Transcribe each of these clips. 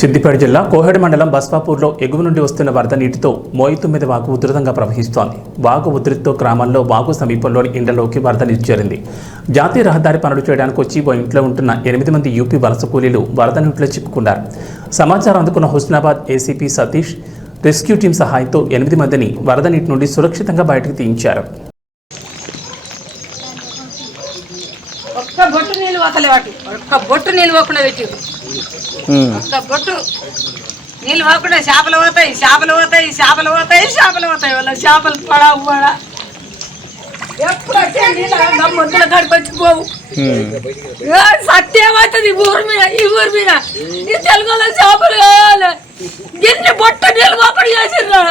సిద్దిపేట జిల్లా కోహెడ మండలం బస్వాపూర్లో ఎగువ నుండి వస్తున్న వరద నీటితో మోయి9 వాగు ఉధృతంగా ప్రవహిస్తోంది. వాగు ఉధృతితో గ్రామంలో వాగు సమీపంలోని ఇండ్లలోకి వరద నీరు చేరింది. జాతీయ రహదారి పనులు చేయడానికి వచ్చి ఓ ఇంట్లో ఉంటున్న 8 మంది యూపీ వలస కూలీలు వరద నీటిలో చిక్కుకున్నారు. సమాచారం అందుకున్న Husnabad ACP Satish rescue team సహాయంతో 8 మందిని వరద నీటి నుండి సురక్షితంగా బయటకు తీయించారు. ఒక్క బొట్టు నీళ్ళు వతలేవాటి ఒక్క బొట్టు నీళ్ళు పోకుండా పెట్టిరు. ఒక్క బొట్టు నీళ్ళు పోకుండా చేపలు పోతాయి చేపలు పోతాయి చేపలు పోతాయి చేపలు పోతాయి వాళ్ళ చేపలు పడ ఎప్పుడు వచ్చే నీళ్ళు మొద్దుల కాడికి వచ్చిపోవు. సత్యమవుతుంది ఈ ఊరి మీద ఈ తెలుగులో చేపలు కావాలి. ఎన్ని బొట్టు నీళ్ళు పోకుండా చేసిర్రా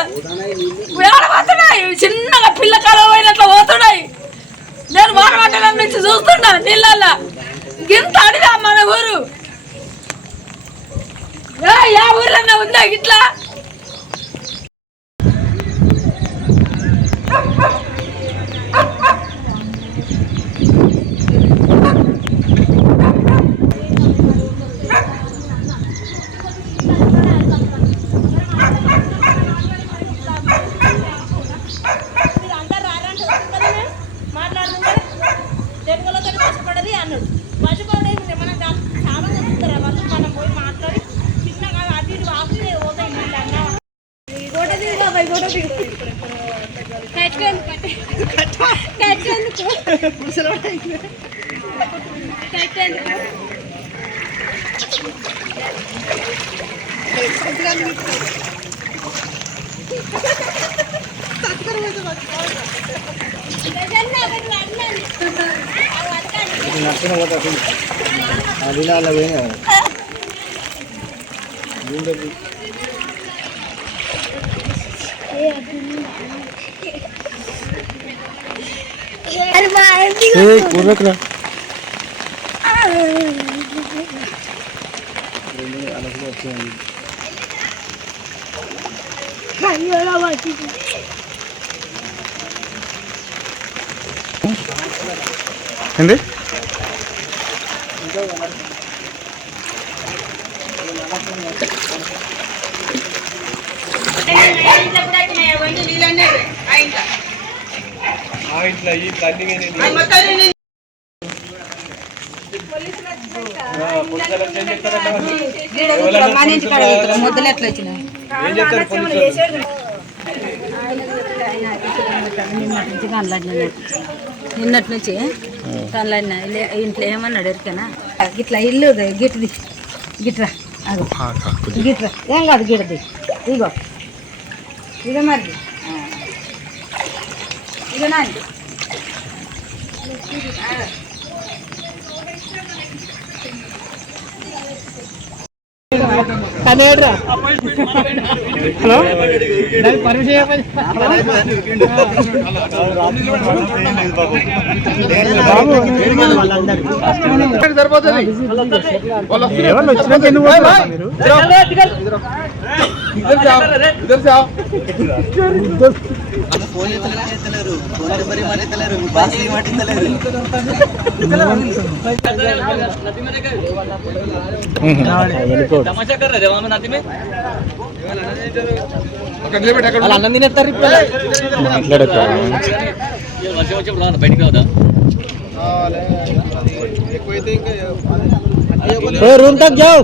వేడ పోతున్నాయి. చిన్నగా పిల్లకాలం పోయినట్లు పోతున్నాయి. నేను వారమండలం నుంచి చూస్తున్నా నీళ్ళల్లో గింత అడిగా మన ఊరు. ఏ ఊర్లన్నా ఉందా ఇట్లా? ఏంది మొదలు ఎట్లా వచ్చిన నిన్నటి నుంచి కనలాడిన ఇంట్లో ఏమన్నాడు ఎరికనా గిట్లా ఇల్లు గిట్ది గిట్రా అది గిట్రా ఏం కాదు గిడది ఇగో ఇదో మరి ఇదో నాని హలో పరిచయం అన్నం తినేస్తారు బయటకు రూమ్ తక్ జాओ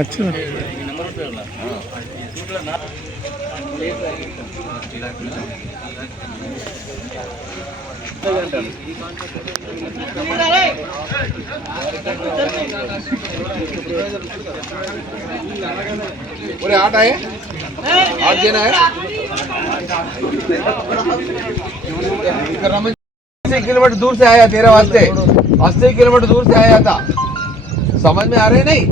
अच्छा पूरे 8 आए 8 जन है 80 किलोमीटर दूर से आया तेरे वास्ते 80 किलोमीटर दूर से आया था समझ में आ रहे नहीं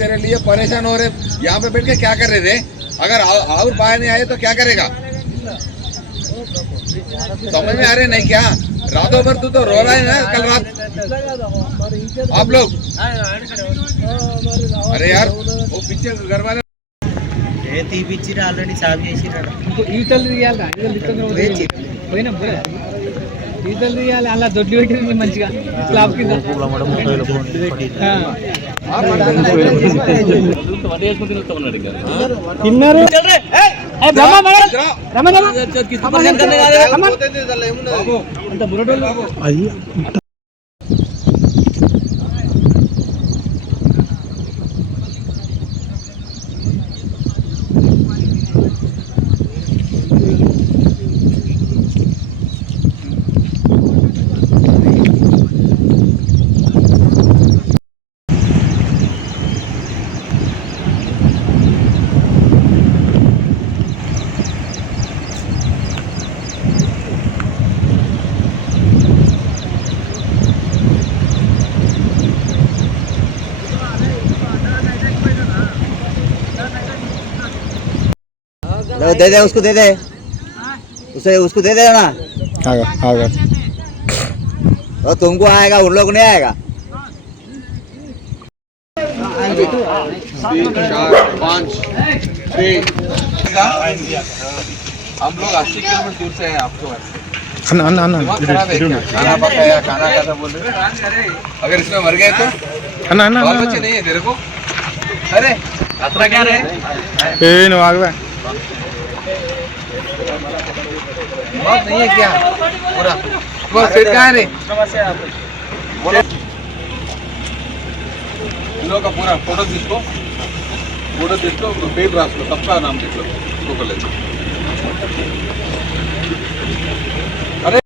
तेरे लिए परेशान हो रहे, यहाँ पे बैठ के क्या कर रहे थे? अगर और बाहर नहीं आए तो क्या करेगा? समझ में आ रहे नहीं क्या? रातों भर तू तो रो रहा है ना कल रात आप लोग। अरे यार वो पीछे घर वाले తీపిచ్చిరా ఆల్రెడీ సాల్వ్ చేసిరా ఈతలు తీయాలి పోయినా ఈతలు తీయాలి అలా దొడ్లు పెట్టింది మంచిగా స్లాబ్ కింద తిన్నారు అంత బురడోళ్ళు అది दे दे उसको दे दे उसे उसको दे देना आगा और तुमको आएगा उन लोग नहीं आएगा 3, 4, 5, 6 हम लोग 80 किलोमीटर दूर से हैं आपको दिमाग खराब है क्या? खाना पकाया खाना खाता बोल रहे अगर इसमें मर गए तो बाल बच्चे नहीं है तेरे को? अरे यात्रा क्या रहे दिमाग नहीं है क्या पूरा तुम्हारा सेट कहाँ है रे बोलो इन लोगों का पूरा फोटो जिसको पेट रास लो सबका नाम लिख लो